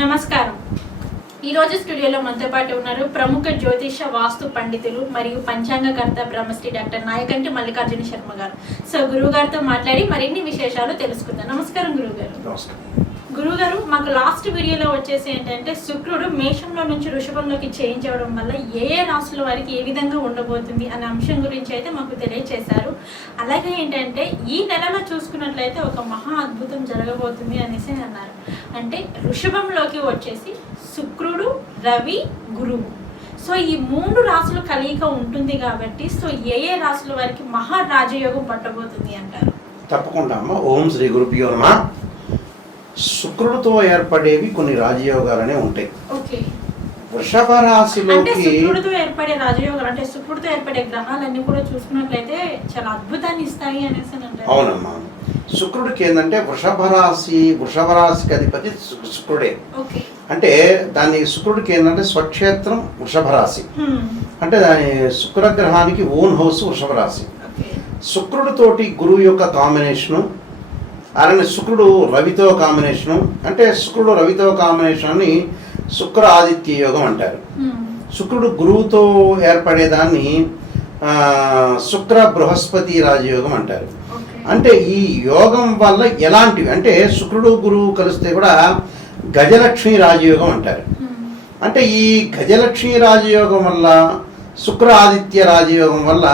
నమస్కారం. ఈరోజు స్టూడియోలో మనతో పాటు ఉన్నారు ప్రముఖ జ్యోతిష వాస్తు పండితులు మరియు పంచాంగకర్త బ్రహ్మశ్రీ డాక్టర్ నాయకంటి మల్లికార్జున శర్మ గారు. సో గురువు గారితో మాట్లాడి మరిన్ని విశేషాలు తెలుసుకుందాం. నమస్కారం గురువు గారు. గురువుగారు, మాకు లాస్ట్ వీడియోలో వచ్చేసి ఏంటంటే శుక్రుడు మేషంలో నుంచి వృషభంలోకి చేంజ్ అవ్వడం వల్ల ఏ ఏ రాశుల వారికి ఏ విధంగా ఉండబోతుంది అనే అంశం గురించి అయితే మాకు తెలియచేశారు. అలాగే ఏంటంటే ఈ నెలలో చూసుకున్నట్లయితే ఒక మహా అద్భుతం జరగబోతుంది అనేసి అన్నారు. అంటే వృషభంలోకి వచ్చేసి శుక్రుడు, రవి, గురువు. సో ఈ 3 రాశుల కలయిక ఉంటుంది కాబట్టి సో ఏ ఏ రాశుల వారికి మహా రాజయోగం పట్టబోతుంది అంటారు? తప్పకుండా అమ్మ. ఓం శ్రీ గురుభ్యో నమః. శుక్రుడితో ఏర్పడేవి కొన్ని రాజయోగాలనే ఉంటాయి. వృషభ రాశిలోకి శుక్రుడితో ఏర్పడే రాజయోగాలు అంటే శుక్రుడితో ఏర్పడే గ్రహాలన్నీ కూడా చూసుకున్నట్లయితే చాలా అద్భుతాన్ని ఇస్తాయి అనేసి అంటారు. అవునమ్మా. శుక్రుడికి ఏంటంటే వృషభ రాశికి అధిపతి శుక్రుడే. అంటే దాని శుక్రుడికి ఏంటంటే స్వక్షేత్రం వృషభ రాశి. అంటే దాని శుక్రగ్రహానికి ఓన్ హౌస్ వృషభ రాశి. శుక్రుడితోటి గురువు యొక్క కాంబినేషను, అలానే శుక్రుడు రవితో కాంబినేషను, అంటే శుక్రుడు రవితో కాంబినేషన్ అని శుక్ర ఆదిత్య యోగం అంటారు. శుక్రుడు గురువుతో ఏర్పడేదాన్ని శుక్ర బృహస్పతి రాజయోగం అంటారు. అంటే ఈ యోగం వల్ల ఎలాంటివి అంటే శుక్రుడు గురువు కలిస్తే కూడా గజలక్ష్మి రాజయోగం అంటారు. అంటే ఈ గజలక్ష్మి రాజయోగం వల్ల శుక్ర ఆదిత్య రాజయోగం వల్ల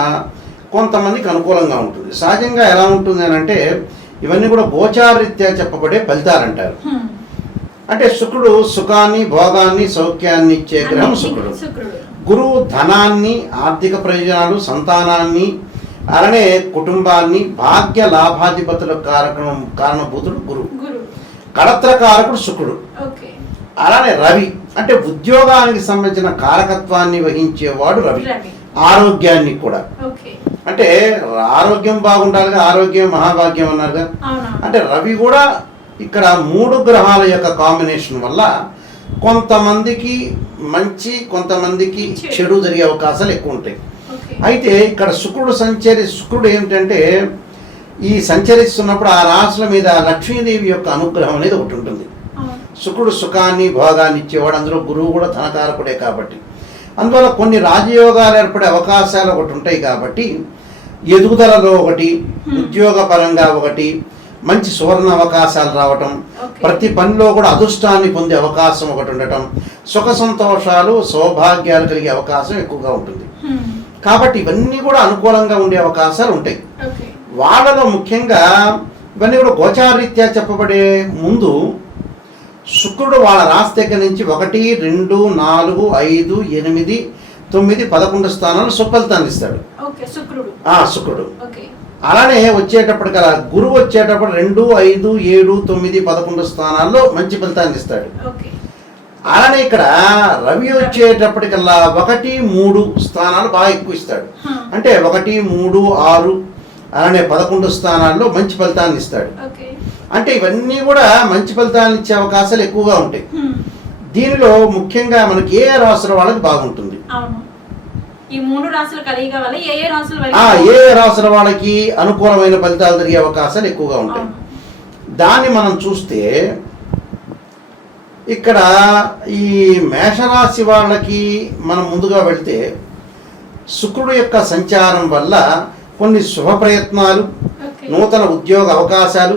కొంతమందికి అనుకూలంగా ఉంటుంది. సహజంగా ఎలా ఉంటుంది అని అంటే ఇవన్నీ కూడా గోచారరీత్యా చెప్పబడే ఫలితాలు అంటారు. అంటే శుక్రుడు సుఖాన్ని, భోగాన్ని, సౌఖ్యాన్ని ఇచ్చే గ్రహం శుక్రుడు. గురువు ధనాన్ని, ఆర్థిక ప్రయోజనాలు, సంతానాన్ని, అలానే కుటుంబాన్ని, భాగ్య లాభాధిపతుల కారణభూతుడు గురువు. కళత్రకారకుడు శుక్రుడు. అలానే రవి అంటే ఉద్యోగానికి సంబంధించిన కారకత్వాన్ని వహించేవాడు రవి. ఆరోగ్యాన్ని కూడా అంటే ఆరోగ్యం బాగుండాలిగా, ఆరోగ్యం మహాభాగ్యం అన్నారుగా. అంటే రవి కూడా ఇక్కడ 3 గ్రహాల యొక్క కాంబినేషన్ వల్ల కొంతమందికి మంచి, కొంతమందికి చెడు జరిగే అవకాశాలు ఎక్కువ ఉంటాయి. అయితే ఇక్కడ శుక్రుడు ఏమిటంటే ఈ సంచరిస్తున్నప్పుడు ఆ రాశుల మీద లక్ష్మీదేవి యొక్క అనుగ్రహం అనేది ఒకటి ఉంటుంది. శుక్రుడు సుఖాన్ని, భోగాన్ని ఇచ్చేవాడు. అందులో గురువు కూడా ధనకారకుడే కాబట్టి అందువల్ల కొన్ని రాజయోగాలు ఏర్పడే అవకాశాలు ఒకటి ఉంటాయి. కాబట్టి ఎదుగుదలలో ఒకటి, ఉద్యోగపరంగా ఒకటి, మంచి సువర్ణ అవకాశాలు రావటం, ప్రతి పనిలో కూడా అదృష్టాన్ని పొందే అవకాశం ఒకటి ఉండటం, సుఖ సంతోషాలు, సౌభాగ్యాలు కలిగే అవకాశం ఎక్కువగా ఉంటుంది. కాబట్టి ఇవన్నీ కూడా అనుకూలంగా ఉండే అవకాశాలు ఉంటాయి. వాళ్ళలో ముఖ్యంగా ఇవన్నీ కూడా గోచారరీత్యా చెప్పబడే ముందు శుక్రుడు వాళ్ళ రాశి దగ్గర నుంచి 1, 2, 4, 5, 8, 9, 11 స్థానాలు సుఫలితాన్ని ఇస్తాడు శుక్రుడు. అలానే వచ్చేటప్పటికల్లా గురువు వచ్చేటప్పుడు 2, 5, 7, 9, 11 స్థానాల్లో మంచి ఫలితాన్ని ఇస్తాడు. అలానే ఇక్కడ రవి వచ్చేటప్పటికల్లా 1, 3 స్థానాలు బాగా ఎక్కువ ఇస్తాడు. అంటే 1, 3, 6 అలానే 11 స్థానాల్లో మంచి ఫలితాన్ని ఇస్తాడు. అంటే ఇవన్నీ కూడా మంచి ఫలితాలను ఇచ్చే అవకాశాలు ఎక్కువగా ఉంటాయి. దీనిలో ముఖ్యంగా మనకి ఏ రాశుల వాళ్ళకి బాగుంటుంది, ఈ 3 రాశుల కలయిక వల్ల ఏ రాశుల వాళ్ళకి అనుకూలమైన ఫలితాలు జరిగే అవకాశాలు ఎక్కువగా ఉంటాయి. దాన్ని మనం చూస్తే ఇక్కడ ఈ మేషరాశి వాళ్ళకి మనం ముందుగా వెళ్తే శుక్రుడు యొక్క సంచారం వల్ల కొన్ని శుభ ప్రయత్నాలు, నూతన ఉద్యోగ అవకాశాలు,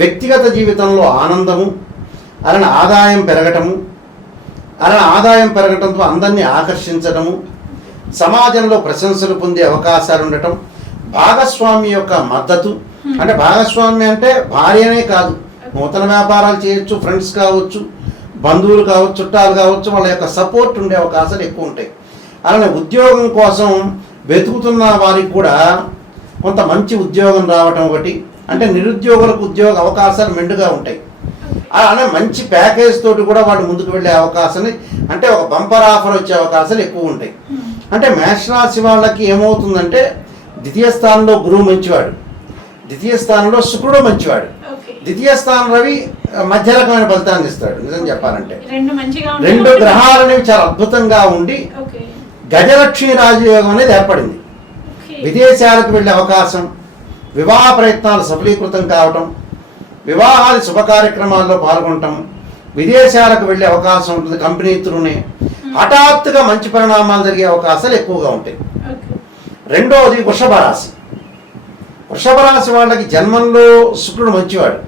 వ్యక్తిగత జీవితంలో ఆనందము, అలానే ఆదాయం పెరగటంతో అందరినీ ఆకర్షించడము, సమాజంలో ప్రశంసలు పొందే అవకాశాలు ఉండటం, భాగస్వామి యొక్క మద్దతు, అంటే భాగస్వామి అంటే భార్యనే కాదు, నూతన వ్యాపారాలు చేయొచ్చు, ఫ్రెండ్స్ కావచ్చు, బంధువులు కావచ్చు, చుట్టాలు కావచ్చు, వాళ్ళ యొక్క సపోర్ట్ ఉండే అవకాశాలు ఎక్కువ ఉంటాయి. అలానే ఉద్యోగం కోసం వెతుకుతున్న వారికి కూడా కొంత మంచి ఉద్యోగం రావటం ఒకటి, అంటే నిరుద్యోగులకు ఉద్యోగ అవకాశాలు మెండుగా ఉంటాయి. అలానే మంచి ప్యాకేజ్ తోటి కూడా వాళ్ళు ముందుకు వెళ్ళే అవకాశాన్ని, అంటే ఒక బంపర్ ఆఫర్ వచ్చే అవకాశాలు ఎక్కువ ఉంటాయి. అంటే మేషరాశి వాళ్ళకి ఏమవుతుందంటే ద్వితీయ స్థానంలో గురువు మంచివాడు, ద్వితీయ స్థానంలో శుక్రుడు మంచివాడు, ద్వితీయ స్థానం రవి మధ్య రకమైన ఫలితాన్ని ఇస్తాడు. నిజం చెప్పాలంటే 2 గ్రహాలు అనేవి చాలా అద్భుతంగా ఉండి గజలక్ష్మి రాజయోగం అనేది ఏర్పడింది. విదేశాలకు వెళ్ళే అవకాశం, వివాహ ప్రయత్నాలు సఫలీకృతం కావటం, వివాహాది శుభ కార్యక్రమాల్లో పాల్గొనటం, విదేశాలకు వెళ్ళే అవకాశం ఉంటుంది కంపెనీ త్రూనే. హఠాత్తుగా మంచి పరిణామాలు జరిగే అవకాశాలు ఎక్కువగా ఉంటాయి. రెండవది వృషభ రాశి. వృషభ రాశి వాళ్ళకి జన్మంలో శుక్రుడు మంచివాడు,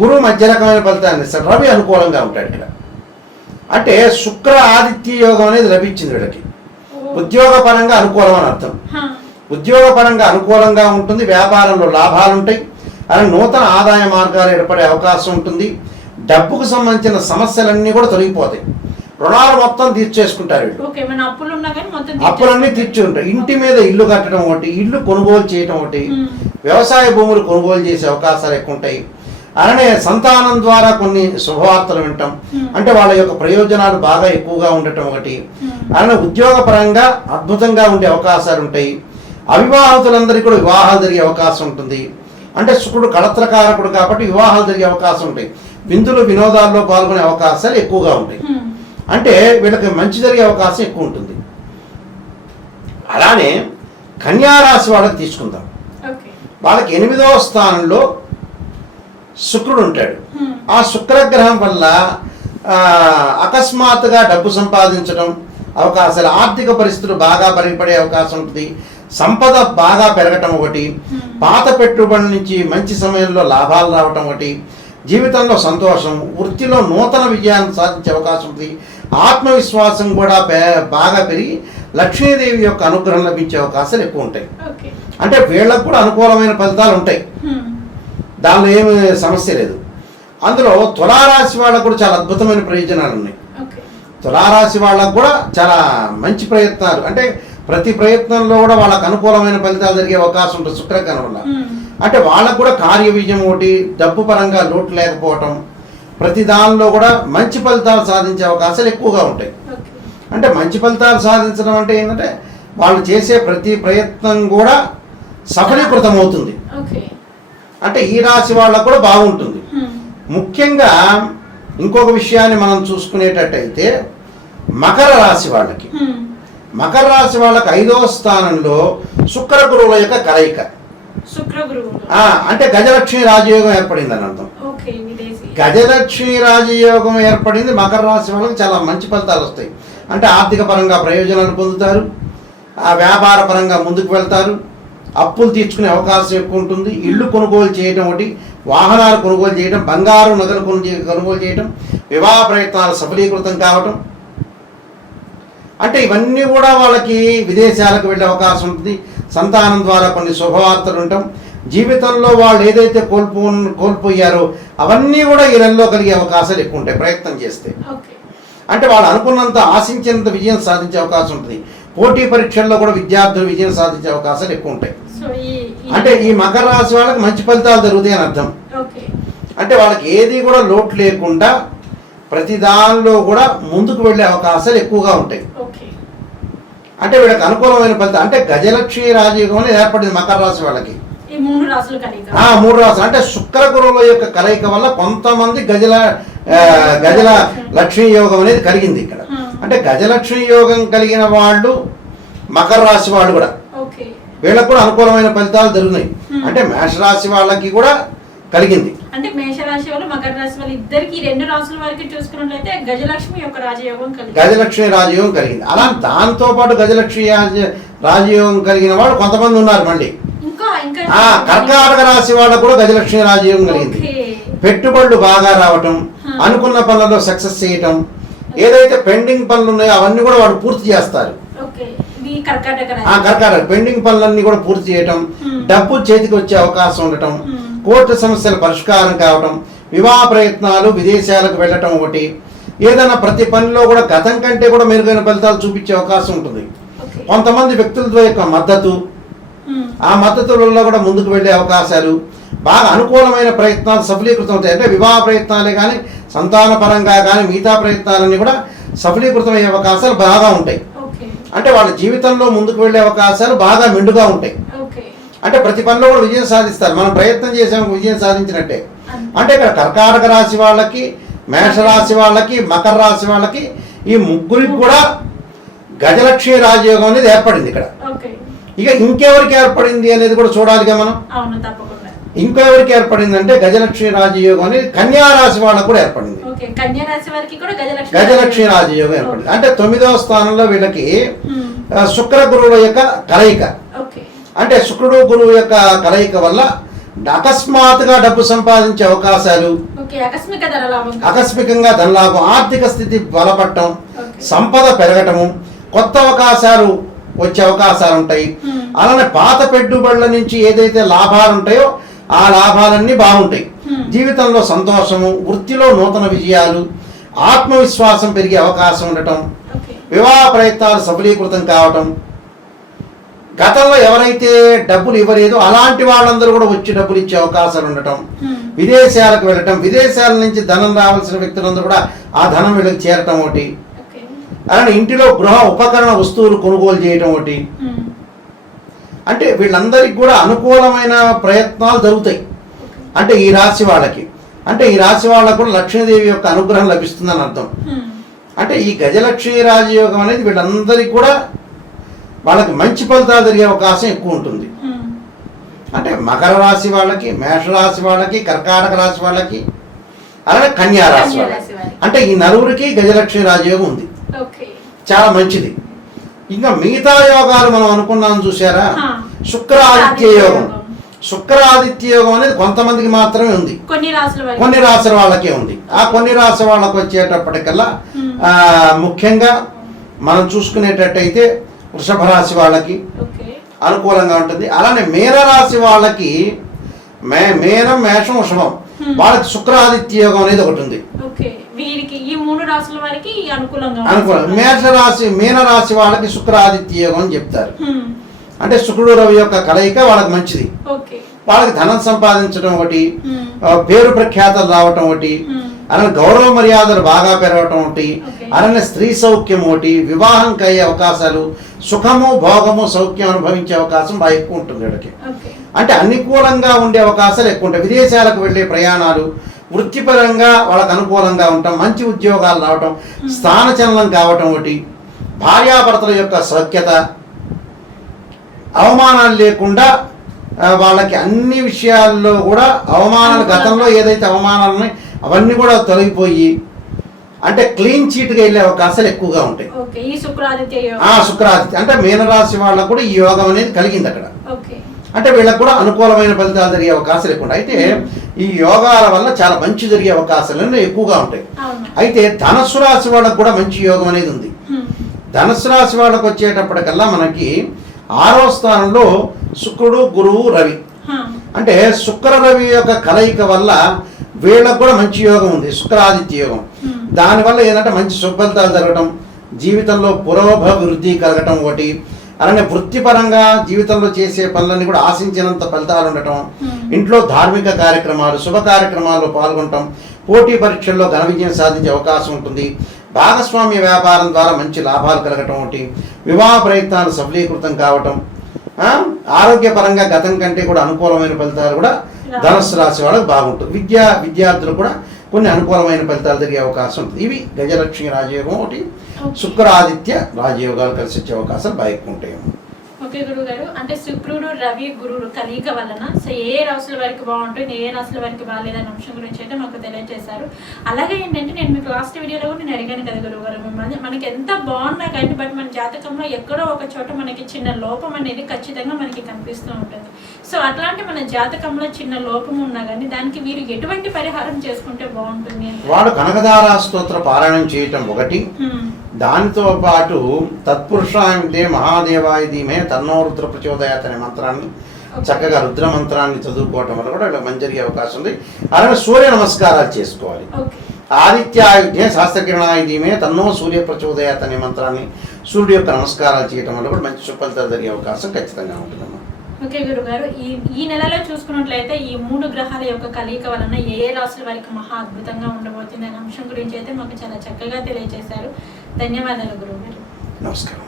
గురువు మధ్య రకమైన ఫలితాన్ని ఇస్తాడు, రవి అనుకూలంగా ఉంటాడు ఇక్కడ. అంటే శుక్ర ఆదిత్య యోగం అనేది లభించింది వీళ్ళకి. ఉద్యోగపరంగా అనుకూలం అని అర్థం. ఉద్యోగపరంగా అనుకూలంగా ఉంటుంది, వ్యాపారంలో లాభాలు ఉంటాయి, అలాగే నూతన ఆదాయ మార్గాలు ఏర్పడే అవకాశం ఉంటుంది. డబ్బుకు సంబంధించిన సమస్యలన్నీ కూడా తొలగిపోతాయి. రుణాలు మొత్తం తీర్చేసుకుంటారు వీళ్ళు. అప్పులన్నీ తీర్చుకుంటారు. ఇంటి మీద ఇల్లు కట్టడం ఒకటి, ఇల్లు కొనుగోలు చేయడం ఒకటి, వ్యవసాయ భూములు కొనుగోలు చేసే అవకాశాలు ఎక్కువ ఉంటాయి. అలానే సంతానం ద్వారా కొన్ని శుభవార్తలు వింటాం, అంటే వాళ్ళ యొక్క ప్రయోజనాలు బాగా ఎక్కువగా ఉండటం ఒకటి. అలానే ఉద్యోగపరంగా అద్భుతంగా ఉండే అవకాశాలు ఉంటాయి. అవివాహితులందరికీ కూడా వివాహాలు జరిగే అవకాశం ఉంటుంది. అంటే శుక్రుడు కళత్రకారకుడు కాబట్టి వివాహాలు జరిగే అవకాశం ఉంటాయి. విందులు వినోదాల్లో పాల్గొనే అవకాశాలు ఎక్కువగా ఉంటాయి. అంటే వీళ్ళకి మంచి జరిగే అవకాశం ఎక్కువ ఉంటుంది. అలానే కన్యారాశి వాళ్ళకి తీసుకుందాం. వాళ్ళకి 8వ స్థానంలో శుక్రుడు ఉంటాడు. ఆ శుక్రగ్రహం వల్ల అకస్మాత్తుగా డబ్బు సంపాదించడం అవకాశాలు, ఆర్థిక పరిస్థితులు బాగా మెరుగుపడే అవకాశం ఉంటుంది. సంపద బాగా పెరగటం ఒకటి, పాత పెట్టుబడుల నుంచి మంచి సమయంలో లాభాలు రావటం ఒకటి, జీవితంలో సంతోషం, వృత్తిలో నూతన విజయాన్ని సాధించే అవకాశం ఉంది. ఆత్మవిశ్వాసం కూడా బాగా పెరిగి లక్ష్మీదేవి యొక్క అనుగ్రహం లభించే అవకాశాలు ఎక్కువ ఉంటాయి. అంటే వీళ్ళకు కూడా అనుకూలమైన ఫలితాలు ఉంటాయి, దానిలో ఏమి సమస్య లేదు. అందులో తులారాశి వాళ్ళకు కూడా చాలా అద్భుతమైన ప్రయోజనాలు ఉన్నాయి. తులారాశి వాళ్ళకు కూడా చాలా మంచి ప్రయత్నాలు, అంటే ప్రతి ప్రయత్నంలో కూడా వాళ్ళకు అనుకూలమైన ఫలితాలు జరిగే అవకాశం ఉంటుంది శుక్రగ్రహం వల్ల. అంటే వాళ్ళకు కూడా కార్య విజయం ఒకటి, డబ్బు పరంగా లోటు లేకపోవటం, ప్రతి దానిలో కూడా మంచి ఫలితాలు సాధించే అవకాశాలు ఎక్కువగా ఉంటాయి. అంటే మంచి ఫలితాలు సాధించడం అంటే ఏంటంటే వాళ్ళు చేసే ప్రతి ప్రయత్నం కూడా సఫలీకృతం అవుతుంది. అంటే ఈ రాశి వాళ్ళకు కూడా బాగుంటుంది. ముఖ్యంగా ఇంకొక విషయాన్ని మనం చూసుకునేటట్టయితే మకర రాశి వాళ్ళకి, మకర రాశి వాళ్ళకి 5వ స్థానంలో శుక్ర గురువుల యొక్క కలయిక. అంటే గజలక్ష్మి రాజయోగం ఏర్పడింది అని అర్థం. గజలక్ష్మి రాజయోగం ఏర్పడింది మకర రాశి వాళ్ళకి చాలా మంచి ఫలితాలు వస్తాయి. అంటే ఆర్థిక పరంగా ప్రయోజనాలు పొందుతారు, ఆ వ్యాపార పరంగా ముందుకు వెళ్తారు, అప్పులు తీర్చుకునే అవకాశం ఎక్కువ ఉంటుంది. ఇల్లు కొనుగోలు చేయడం ఒకటి, వాహనాలు కొనుగోలు చేయడం, బంగారు నగలు కొనుగోలు చేయడం, వివాహ ప్రయత్నాలు సఫలీకృతం కావటం, అంటే ఇవన్నీ కూడా వాళ్ళకి విదేశాలకు వెళ్ళే అవకాశం ఉంటుంది. సంతానం ద్వారా కొన్ని శుభవార్తలు ఉంటాం. జీవితంలో వాళ్ళు ఏదైతే కోల్పోయారో అవన్నీ కూడా ఈ నెలలో కలిగే అవకాశాలు ఎక్కువ ఉంటాయి ప్రయత్నం చేస్తే. అంటే వాళ్ళు అనుకున్నంత ఆశించినంత విజయం సాధించే అవకాశం ఉంటుంది. పోటీ పరీక్షల్లో కూడా విద్యార్థులు విజయం సాధించే అవకాశాలు ఎక్కువ ఉంటాయి. అంటే ఈ మకర రాశి వాళ్ళకి మంచి ఫలితాలు జరుగుతాయి అని అర్థం. అంటే వాళ్ళకి ఏది కూడా లోటు లేకుండా ప్రతి దానిలో కూడా ముందుకు వెళ్ళే అవకాశాలు ఎక్కువగా ఉంటాయి. అంటే వీళ్ళకి అనుకూలమైన ఫలితం, అంటే గజలక్ష్మి రాజయోగం అనేది ఏర్పడింది మకర రాశి వాళ్ళకి. 3 రాశులు అంటే శుక్ర గురువుల యొక్క కలయిక వల్ల కొంతమంది గజల లక్ష్మీ యోగం అనేది కలిగింది ఇక్కడ. అంటే గజలక్ష్మి యోగం కలిగిన వాళ్ళు మకర రాశి వాళ్ళు కూడా, వీళ్ళకు కూడా అనుకూలమైన ఫలితాలు జరుగుతున్నాయి. అంటే మేషరాశి వాళ్ళకి కూడా కలిగింది. అంటే మేషరాశి వాళ్ళు మకర రాశి వాళ్ళు ఇద్దరికి 2 రాశుల వరకు చూసుకున్నట్లయితే గజలక్ష్మి యొక్క రాజయోగం కలిగింది. గజలక్ష్మి రాజయోగం కలిగింది. అలా దాంతో పాటు గజలక్ష్మి రాజయోగం కలిగిన వాళ్ళు కొంతమంది ఉన్నారు. మళ్ళీ కర్కాటక రాశి వాళ్ళకు కూడా గజలక్ష్మి రాజయోగం కలిగింది. పెట్టుబడులు బాగా రావటం, అనుకున్న పనులలో సక్సెస్ చేయటం, ఏదైతే పెండింగ్ పనులు ఉన్నాయో అవన్నీ కూడా వాడు పూర్తి చేస్తారు. కర్కాటక పెండింగ్ పనులన్నీ కూడా పూర్తి చేయటం, డబ్బు చేతికి వచ్చే అవకాశం ఉండటం, కోర్టు సమస్యల పరిష్కారం కావటం, వివాహ ప్రయత్నాలు, విదేశాలకు వెళ్ళటం ఒకటి, ఏదైనా ప్రతి పనిలో కూడా గతం కంటే కూడా మెరుగైన ఫలితాలు చూపించే అవకాశం ఉంటుంది. కొంతమంది వ్యక్తుల యొక్క మద్దతు, ఆ మద్దతులలో కూడా ముందుకు వెళ్ళే అవకాశాలు, బాగా అనుకూలమైన ప్రయత్నాలు సఫలీకృతం అవుతాయి. అంటే వివాహ ప్రయత్నాలే కానీ, సంతాన పరంగా కానీ మిగతా ప్రయత్నాలన్నీ కూడా సఫలీకృతం అయ్యే అవకాశాలు బాగా ఉంటాయి. అంటే వాళ్ళ జీవితంలో ముందుకు వెళ్ళే అవకాశాలు బాగా మెండుగా ఉంటాయి. అంటే ప్రతి పనిలో కూడా విజయం సాధిస్తారు. మనం ప్రయత్నం చేసాము, విజయం సాధించినట్టే. అంటే ఇక్కడ కర్కాటక రాశి వాళ్ళకి, మేషరాశి వాళ్ళకి, మకర రాశి వాళ్ళకి ఈ ముగ్గురికి కూడా గజలక్ష్మి రాజయోగం అనేది ఏర్పడింది ఇక్కడ. ఇక ఇంకెవరికి ఏర్పడింది అనేది కూడా చూడాలిగా మనం. ఇంకెవరికి ఏర్పడిందంటే గజలక్ష్మి రాజయోగం అనేది కన్యా రాశి వాళ్ళకు కూడా ఏర్పడింది. గజలక్ష్మి రాజయోగం ఏర్పడింది. అంటే 9వ స్థానంలో వీళ్ళకి శుక్ర గురువుల యొక్క కలయిక. అంటే శుక్రుడు గురువు యొక్క కలయిక వల్ల అకస్మాత్తుగా డబ్బు సంపాదించే అవకాశాలు, ఆకస్మికంగా ధనలాభం, ఆర్థిక స్థితి బలపడటం, సంపద పెరగటము, కొత్త అవకాశాలు వచ్చే అవకాశాలు ఉంటాయి. అలానే పాత పెట్టుబడుల నుంచి ఏదైతే లాభాలు ఉంటాయో ఆ లాభాలన్నీ బాగుంటాయి. జీవితంలో సంతోషము, వృత్తిలో నూతన విజయాలు, ఆత్మవిశ్వాసం పెరిగే అవకాశం ఉండటం, వివాహ ప్రయత్నాలు సఫలీకృతం కావటం, గతంలో ఎవరైతే డబ్బులు ఇవ్వలేదో అలాంటి వాళ్ళందరూ కూడా వచ్చి డబ్బులు ఇచ్చే అవకాశాలు ఉండటం, విదేశాలకు వెళ్ళటం, విదేశాల నుంచి ధనం రావాల్సిన వ్యక్తులందరూ కూడా ఆ ధనం వీళ్ళకి చేరటం ఒకటి, అలానే ఇంటిలో గృహ ఉపకరణ వస్తువులు కొనుగోలు చేయటం ఒకటి. అంటే వీళ్ళందరికీ కూడా అనుకూలమైన ప్రయత్నాలు జరుగుతాయి. అంటే ఈ రాశి వాళ్ళకి, అంటే ఈ రాశి వాళ్ళకు కూడా లక్ష్మీదేవి యొక్క అనుగ్రహం లభిస్తుందని అర్థం. అంటే ఈ గజలక్ష్మీ రాజయోగం అనేది వీళ్ళందరికీ కూడా వాళ్ళకి మంచి ఫలితాలు జరిగే అవకాశం ఎక్కువ ఉంటుంది. అంటే మకర రాశి వాళ్ళకి, మేషరాశి వాళ్ళకి, కర్కాటక రాశి వాళ్ళకి, అలానే కన్యా రాశి వాళ్ళకి, అంటే ఈ నలుగురికి గజలక్ష్మి రాజయోగం ఉంది. చాలా మంచిది. ఇంకా మిగతా యోగాలు మనం అనుకున్నాం చూసారా, శుక్ర ఆదిత్య యోగం. శుక్ర ఆదిత్య యోగం అనేది కొంతమందికి మాత్రమే ఉంది, కొన్ని రాశుల వాళ్ళకే ఉంది. ఆ కొన్ని రాశి వాళ్ళకు వచ్చేటప్పటికల్లా ముఖ్యంగా మనం చూసుకునేటట్టయితే వృషభ రాశి వాళ్ళకి అనుకూలంగా ఉంటుంది. అలానే మీన రాశి వాళ్ళకి మేనం, మేషం, వృషభం వాళ్ళకి శుక్రాదిత్య యోగం అనేది ఒకటి ఉంది. మీన రాశి వాళ్ళకి శుక్రాదిత్య యోగం అని చెప్తారు. అంటే శుక్రుడు రవి యొక్క కలయిక వాళ్ళకి మంచిది. వాళ్ళకి ధనం సంపాదించడం ఒకటి, పేరు ప్రఖ్యాతలు రావటం ఒకటి, అలానే గౌరవ మర్యాదలు బాగా పెరగటం ఒకటి, అలానే స్త్రీ సౌఖ్యం ఒకటి, వివాహం అయ్యే అవకాశాలు, సుఖము, భోగము, సౌఖ్యం అనుభవించే అవకాశం బాగా ఎక్కువ ఉంటుంది వీళ్ళకి. అంటే అనుకూలంగా ఉండే అవకాశాలు ఎక్కువ ఉంటాయి. విదేశాలకు వెళ్ళే ప్రయాణాలు, వృత్తిపరంగా వాళ్ళకు అనుకూలంగా ఉండటం, మంచి ఉద్యోగాలు రావటం, స్థానచలనం కావటం ఒకటి, భార్యాభర్తల యొక్క సౌఖ్యత, అవమానాలు లేకుండా వాళ్ళకి అన్ని విషయాల్లో కూడా అవమానాలు, గతంలో ఏదైతే అవమానాలు ఉన్నాయో అవన్నీ కూడా తొలగిపోయి అంటే క్లీన్ చీట్గా వెళ్ళే అవకాశాలు ఎక్కువగా ఉంటాయి. శుక్రాదిత్య అంటే మీనరాశి వాళ్ళకు కూడా ఈ యోగం అనేది కలిగింది అక్కడ. అంటే వీళ్ళకు కూడా అనుకూలమైన ఫలితాలు జరిగే అవకాశాలు ఎక్కువ ఉంటాయి. అయితే ఈ యోగాల వల్ల చాలా మంచి జరిగే అవకాశాలు ఎక్కువగా ఉంటాయి. అయితే ధనుస్సు రాశి వాళ్ళకు కూడా మంచి యోగం అనేది ఉంది. ధనుస్సు రాశి వాళ్ళకు వచ్చేటప్పటికల్లా మనకి 6వ స్థానంలో శుక్రుడు, గురువు, రవి. అంటే శుక్ర రవి యొక్క కలయిక వల్ల వీళ్ళకు కూడా మంచి యోగం ఉంది, శుక్రాదిత్య యోగం. దానివల్ల ఏంటంటే మంచి సుఫలితాలు జరగటం, జీవితంలో పురోభివృద్ధి కలగటం ఒకటి, అలానే వృత్తిపరంగా జీవితంలో చేసే పనులన్నీ కూడా ఆశించినంత ఫలితాలు ఉండటం, ఇంట్లో ధార్మిక కార్యక్రమాలు, శుభ కార్యక్రమాల్లో పాల్గొనటం, పోటీ పరీక్షల్లో ఘన విజయం సాధించే అవకాశం ఉంటుంది, భాగస్వామ్య వ్యాపారం ద్వారా మంచి లాభాలు కలగటం ఒకటి, వివాహ ప్రయత్నాలు సఫలీకృతం కావటం, ఆరోగ్యపరంగా గతం కంటే కూడా అనుకూలమైన ఫలితాలు కూడా ధనుస్సు రాశి వాళ్ళకి బాగుంటుంది. విద్యార్థులు కూడా కొన్ని అనుకూలమైన ఫలితాలు జరిగే అవకాశం ఉంటుంది. ఇవి గజలక్ష్మి రాజయోగం ఒకటి, శుక్రాదిత్య రాజయోగాలు కలిసి వచ్చే అవకాశాలు బాగా ఎక్కువ ఉంటాయి. ఓకే గురువు గారు, అంటే శుక్రుడు, రవి, గురుడు కలయిక వలన సో ఏ రాశుల వరకు బాగుంటుంది, ఏ రాశుల వరకు బాగాలేదనే అంశం గురించి అయితే మాకు తెలియజేశారు. అలాగే ఏంటంటే నేను మీకు లాస్ట్ వీడియోలో కూడా నేను అడిగాను కదా గురువు గారు, మిమ్మల్ని మనకి ఎంత బాగున్నా కానీ బట్ మన జాతకంలో ఎక్కడో ఒక చోట మనకి చిన్న లోపం అనేది ఖచ్చితంగా మనకి కనిపిస్తూ ఉంటుంది. సో అట్లాంటి మన జాతకంలో చిన్న లోపం ఉన్నా కానీ దానికి వీరు ఎటువంటి పరిహారం చేసుకుంటే బాగుంటుంది? వాడు కనకదారా స్తోత్ర పారాయణం చేయటం ఒకటి, దానితో పాటు తత్పురుషాయ మహాదేవాయ ధీమే తన్నో రుద్ర ప్రచోదయాత్ అనే మంత్రాన్ని చక్కగా రుద్ర మంత్రాన్ని చదువుకోవటం వల్ల కూడా మంచి జరిగే అవకాశం ఉంది. అలాగే సూర్య నమస్కారాలు చేసుకోవాలి. ఆదిత్యాయుధ్యే శాస్త్రకిరణాయ ధీమే తన్నో సూర్య ప్రచోదయాత్ అనే మంత్రాన్ని, సూర్యుడు యొక్క నమస్కారాలు చేయటం వల్ల కూడా మంచి సుఫలితాలు జరిగే అవకాశం ఖచ్చితంగా ఉంటుందమ్మా. ఓకే గురుగారు, ఈ నెలలో చూసుకున్నట్లయితే ఈ 3 గ్రహాల యొక్క కలయిక వలన ఏ రాశుల వారికి మహా అద్భుతంగా ఉండబోతుంది అనే అంశం గురించి అయితే మాకు చాలా చక్కగా తెలియజేశారు. ధన్యవాదాలు గురువుగారు. నమస్కారం.